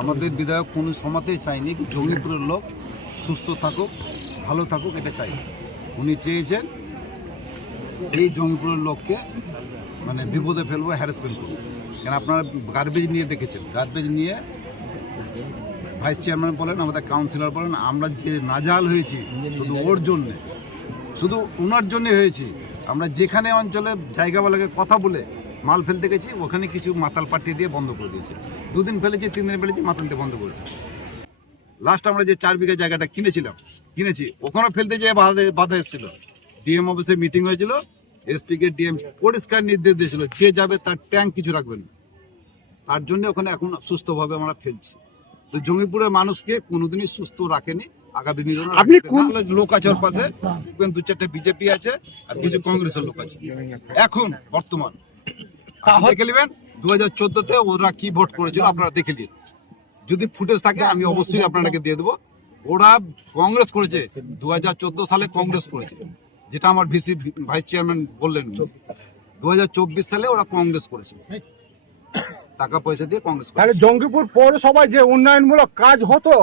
আমাদের বিধায়ক কোনো সমাতেই চাইনি জঙ্গিপুরের লোক সুস্থ থাকুক, ভালো থাকুক, এটা চাই। উনি চেয়েছেন এই জঙ্গিপুরের লোককে মানে বিপদে ফেলবো, হ্যারাসমেন্ট করবো। কেন আপনারা গার্বেজ নিয়ে দেখেছেন, গার্বেজ নিয়ে ভাইস চেয়ারম্যান বলেন, আমাদের কাউন্সিলর বলেন, আমরা যে নাজাল হয়েছি শুধু ওর জন্যে, শুধু ওনার জন্যে হয়েছি। আমরা যেখানে অঞ্চলে জায়গাওয়ালাকে কথা বলে মাল ফেলতে গেছি, ওখানে কিছু মাতাল পাঠিয়ে দিয়ে বন্ধ করে দিয়েছে। 2 দিন ফেলেছি, 3 দিন ফেলেছি, মাতাল দিয়ে বন্ধ করেছি। লাস্ট আমরা যে 4 বিঘা জায়গাটা কিনেছি ওখানে ফেলতে যেয়ে বাধা এসেছিল। ডিএম অফিসে মিটিং হয়েছিল, এসপিকে ডিএম পরিষ্কার নির্দেশ দিয়েছিল যে যাবে তার ট্যাঙ্ক কিছু রাখবেন। তার জন্য ওখানে এখন সুস্থভাবে আমরা ফেলছি। তো জঙ্গিপুরের মানুষকে কোনোদিনই সুস্থ রাখেনি। আগামী দিনে আপনি কোন লোক আছে ওর পাশে দেখবেন, 2-4টে বিজেপি আছে আর কিছু কংগ্রেসের লোক আছে এখন বর্তমান। দেখে নেবেন 2014-তে ওরা কি ভোট করেছিল, আপনারা দেখে নিন। যদি ফুটেজ থাকে আমি অবশ্যই আপনাদেরকে দিয়ে দেবো। ওরা কংগ্রেস করেছে 2014 সালে, কংগ্রেস করেছে, যেটা আমার ভিসি ভাইস চেয়ারম্যান বললেন। 2024 সালে ওরা কংগ্রেস করেছে, টাকা পয়সা দিয়ে কংগ্রেস করেছে। জঙ্গিপুর পৌরসভায় যে উন্নয়নমূলক কাজ হতো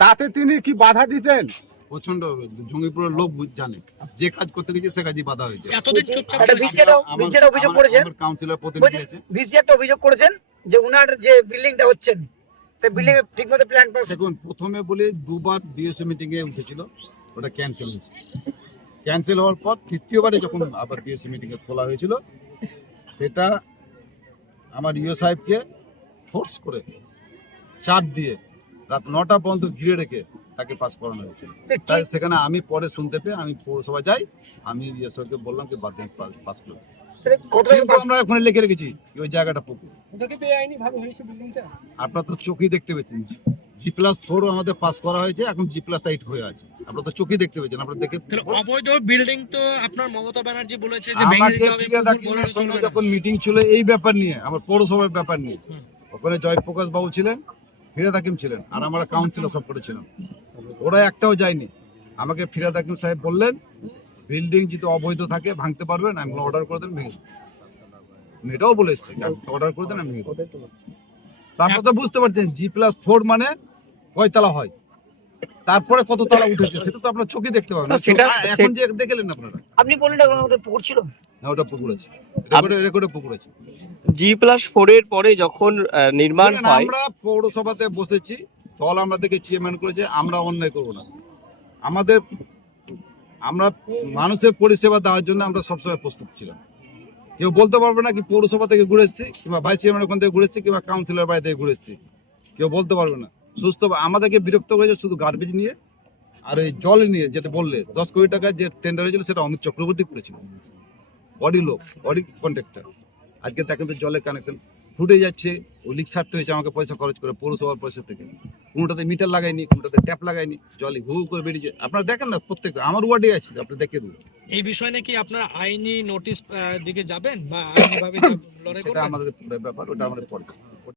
তাতে তিনি কি বাধা দিতেন? প্রচন্ড জঙ্গিপুরের লোক জানে, যে কাজ করতে গেছে সে কাজই বাধা হয়েছে। এতদিন চুপচাপ অভিযোগ করেছেন, কাউন্সিলর প্রতিনিধি আছে, ভিসি একটা অভিযোগ করেছেন যে উনার যে বিল্ডিংটা হচ্ছেন সেই বিল্ডিং এ ঠিকমতো প্ল্যান পাস। দেখুন, প্রথমে বলে 2বার বিএসও মিটিং এ উঠেছিল, ওটা ক্যান্সেল হয়েছে। ক্যান্সেল হওয়ার পর 3য়বারে যখন আবার বিএসও মিটিং এ তোলা হয়েছিল, সেটা আমার ইও সাহেবকে ফোর্স করে চাপ দিয়ে রাত 9টা পর্যন্ত ঘিরে রেখে তাকে পাস করানো হয়েছিল। তাই সেখানে আমি পরে শুনতে পেয়ে আমি পৌরসভা যাই, আমি ইও সাহেবকে বললাম কি বাদ দেন, পাস করে। কিন্তু আমরা ওখানে লিখে রেখেছি ওই জায়গাটা পুকুর। আপনারা তো চোখেই দেখতে পেয়েছেন, G+4 আমাদের পাস করা হয়েছে, এখন G+8 হয়ে আছে। আপনারা তো চোখেই দেখতে পেয়েছেন, আপনারা দেখে। অবৈধ বিল্ডিং তো আপনার মমতা ব্যানার্জি বলেছে যে ভেঙে দিতে হবে। ফিরাদাকিমের সঙ্গে যখন মিটিং ছিল এই ব্যাপার নিয়ে, আমার পৌরসভার ব্যাপার নিয়ে, ওখানে জয়প্রকাশ বাবু ছিলেন, ফিরাদ হাকিম ছিলেন, আর আমরা কাউন্সিলর সব করেছিলাম। ওরা একটাও যায়নি। আমাকে ফিরাদ হাকিম সাহেব বললেন বিল্ডিং যদি অবৈধ থাকে ভাঙতে পারবেন, আমি অর্ডার করে দেন, ভেঙে দেন। এটাও বলে এসছি, অর্ডার করে দেন, আমি ভেঙে দেন। তারপর তো বুঝতে পারছেন G+4 মানে কয়তলা হয়, তারপরে কত তলা উঠেছে সেটা তো আপনারা চোখে দেখতে পাবেন। এখন যে দেখলেন আপনারা, আপনি বললেন ওখানে পুকুর ছিল না, ওটা পুকুর আছে, রেকর্ডে পুকুর আছে। G+4 এর পরে যখন নির্মাণ হয়, আমরা পৌরসভাতে বসেছি, দল আমরা দেখে চেয়ারম্যান করেছে, আমরা অন্যায় করবো না। আমরা মানুষের পরিষেবা দেওয়ার জন্য আমরা সবসময় প্রস্তুত ছিলাম। কেউ বলতে পারবে না কি পৌরসভা থেকে ঘুরে এসেছি, কিংবা ভাইস চেয়ারম্যান ওখান থেকে ঘুরে এসেছি, কিংবা কাউন্সিলর বাড়ি থেকে ঘুরে এসেছি, কেউ বলতে পারবে না। সুস্থ আমাদেরকে বিরক্ত করেছে শুধু গার্বেজ নিয়ে আর এই জল নিয়ে। যেটা বললে 10 কোটি টাকায় যে টেন্ডার হয়েছিল সেটা অমিত চক্রবর্তী করেছিল, বডি কন্ট্রাক্টর। আজকে দেখেন তো জলের কানেকশন ফুটে যাচ্ছে, ওই লিক সারতে হয়েছে আমাকে পয়সা খরচ করে, পৌরসভার পয়সা থেকে। কোনোটাতে মিটার লাগাইনি, কোনোটাতে ট্যাপ লাগাইনি, জলে হু করে বেরিয়েছে। আপনারা দেখেন না, প্রত্যেক আমার ওয়ার্ডে আছে, আপনি দেখে দেবো। এই বিষয়ে নাকি আপনারা আইনি নোটিশ দিকে যাবেন বা আইনিভাবে লড়াই করবেন? সেটা আমাদের ব্যাপার, ওটা আমাদের পরে।